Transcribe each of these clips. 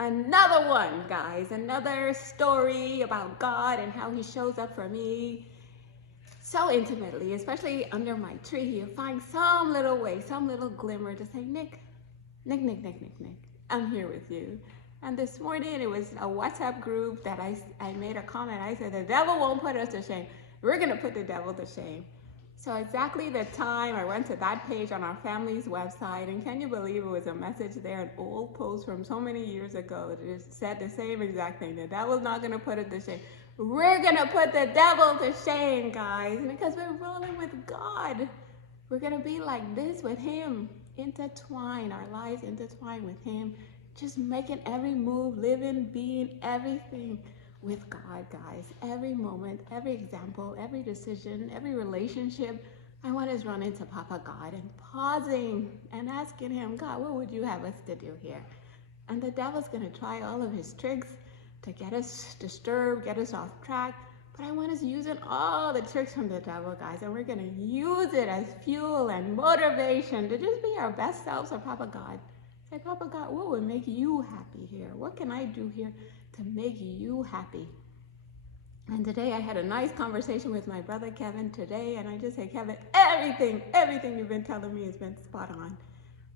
Another one, guys, another story about God and how he shows up for me so intimately, especially under my tree. He'll find some little way, some little glimmer to say, Nick, I'm here with you. And this morning it was a WhatsApp group that I made a comment. I said, the devil won't put us to shame. We're going to put the devil to shame. So exactly the time I went to that page on our family's website, and can you believe it was a message there, an old post from so many years ago that just said the same exact thing. The devil's not going to put it to shame. We're going to put the devil to shame, guys, because we're rolling with God. We're going to be like this with him, intertwine, our lives intertwined with him, just making every move, living, being, everything with God, guys. Every moment, every example, every decision, every relationship, I want us running to Papa God and pausing and asking him, God, what would you have us to do here? And the devil's going to try all of his tricks to get us disturbed, get us off track. But I want us using all the tricks from the devil, guys, and we're going to use it as fuel and motivation to just be our best selves for Papa God. Say, Papa God, what would make you happy here? What can I do here to make you happy? And today I had a nice conversation with my brother Kevin today, and I just said, Kevin, everything you've been telling me has been spot on.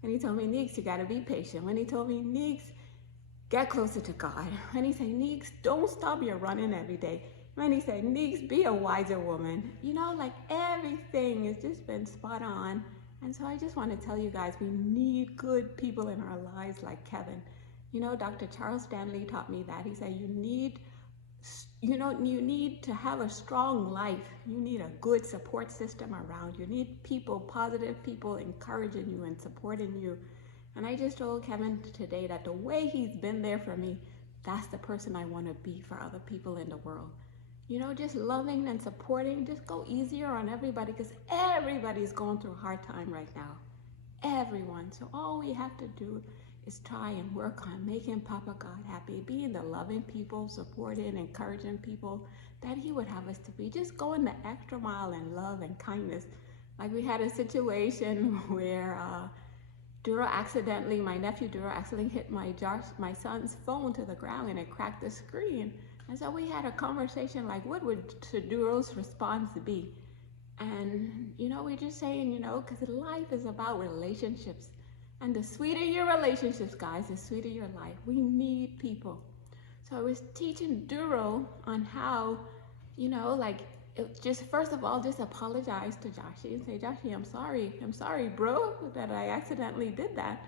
And he told me, Neeks, you got to be patient. When he told me, Neeks, get closer to God. And he said, Neeks, don't stop your running every day. When he said, Neeks, be a wiser woman. You know, like everything has just been spot on. And so I just want to tell you guys, we need good people in our lives like Kevin. You know, Dr. Charles Stanley taught me that. He said, you need to have a strong life. You need a good support system around. You need people, positive people, encouraging you and supporting you. And I just told Kevin today that the way he's been there for me, that's the person I want to be for other people in the world. You know, just loving and supporting, just go easier on everybody, because everybody's going through a hard time right now. Everyone. So all we have to do is try and work on making Papa God happy, being the loving people, supporting, encouraging people that he would have us to be. Just going the extra mile in love and kindness. Like we had a situation where my nephew Duro accidentally hit my son's phone to the ground and it cracked the screen. And so we had a conversation like, what would Duro's response be? And, you know, we're just saying, you know, because life is about relationships. And the sweeter your relationships, guys, the sweeter your life. We need people. So I was teaching Duro on how, you know, like, just first of all, just apologize to Joshie and say, Joshie, I'm sorry, bro, that I accidentally did that.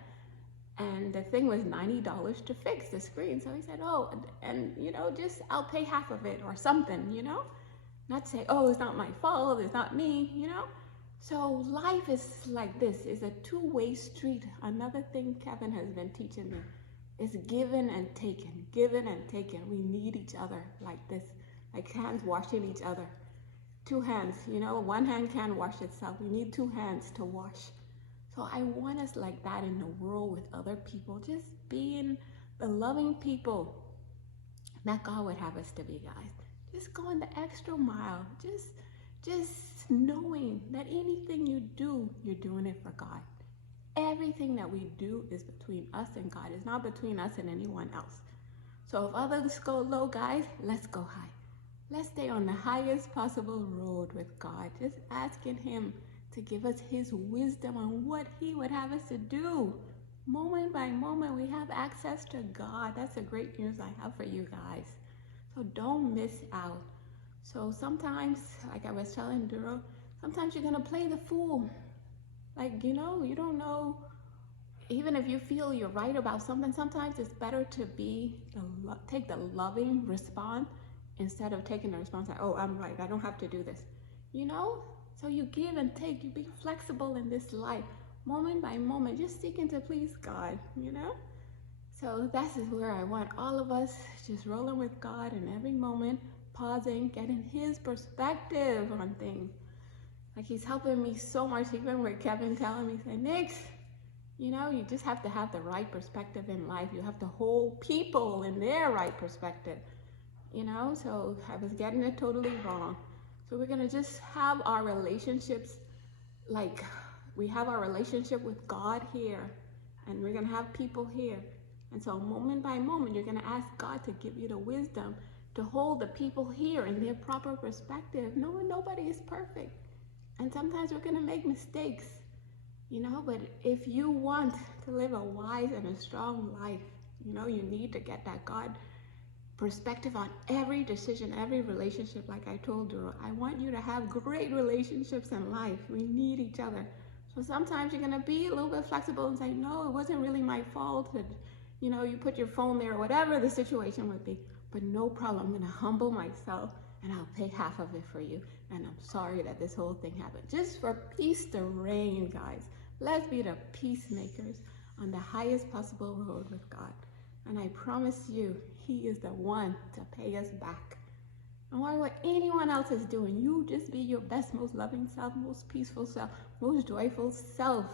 And the thing was $90 to fix the screen. So he said, oh, and you know, just I'll pay half of it or something, you know? Not say, oh, it's not my fault, it's not me, you know? So life is like this, is a two-way street. Another thing Kevin has been teaching me is giving and taking, giving and taking. We need each other like this, like hands washing each other. Two hands, you know, one hand can't wash itself. We need two hands to wash. So I want us like that in the world with other people, just being the loving people that God would have us to be, guys. Just going the extra mile, just knowing that anything you do, you're doing it for God. Everything that we do is between us and God. It's not between us and anyone else. So if others go low, guys, let's go high. Let's stay on the highest possible road with God, just asking him to give us his wisdom on what he would have us to do. Moment by moment, we have access to God. That's the great news I have for you guys. So don't miss out. So sometimes, like I was telling Duro, sometimes you're going to play the fool. Like, you know, you don't know, even if you feel you're right about something, sometimes it's better to take the loving response instead of taking the response like, oh, I'm right, I don't have to do this. You know? So you give and take, you be flexible in this life, moment by moment, just seeking to please God, you know? So that's where I want all of us just rolling with God in every moment, pausing, getting his perspective on things. Like he's helping me so much, even with Kevin telling me, say, Nix, you know, you just have to have the right perspective in life. You have to hold people in their right perspective, you know? So I was getting it totally wrong. So we're going to just have our relationships, like we have our relationship with God here, and we're going to have people here. And so moment by moment, you're going to ask God to give you the wisdom to hold the people here in their proper perspective. Nobody is perfect. And sometimes we're going to make mistakes, but if you want to live a wise and a strong life, you need to get that God perspective on every decision, every relationship. Like I told you, I want you to have great relationships in life. We need each other. So sometimes you're going to be a little bit flexible and say, no, it wasn't really my fault. And, you put your phone there or whatever the situation would be. But no problem. I'm going to humble myself and I'll pay half of it for you. And I'm sorry that this whole thing happened. Just for peace to reign, guys. Let's be the peacemakers on the highest possible road with God. And I promise you, He is the one to pay us back. Don't worry what anyone else is doing. You just be your best, most loving self, most peaceful self, most joyful self,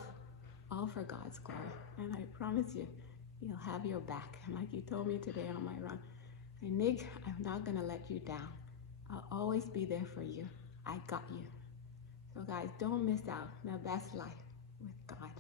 all for God's glory. And I promise you, He'll have your back. And like you told me today on my run, Nick, I'm not going to let you down. I'll always be there for you. I got you. So guys, don't miss out the best life with God.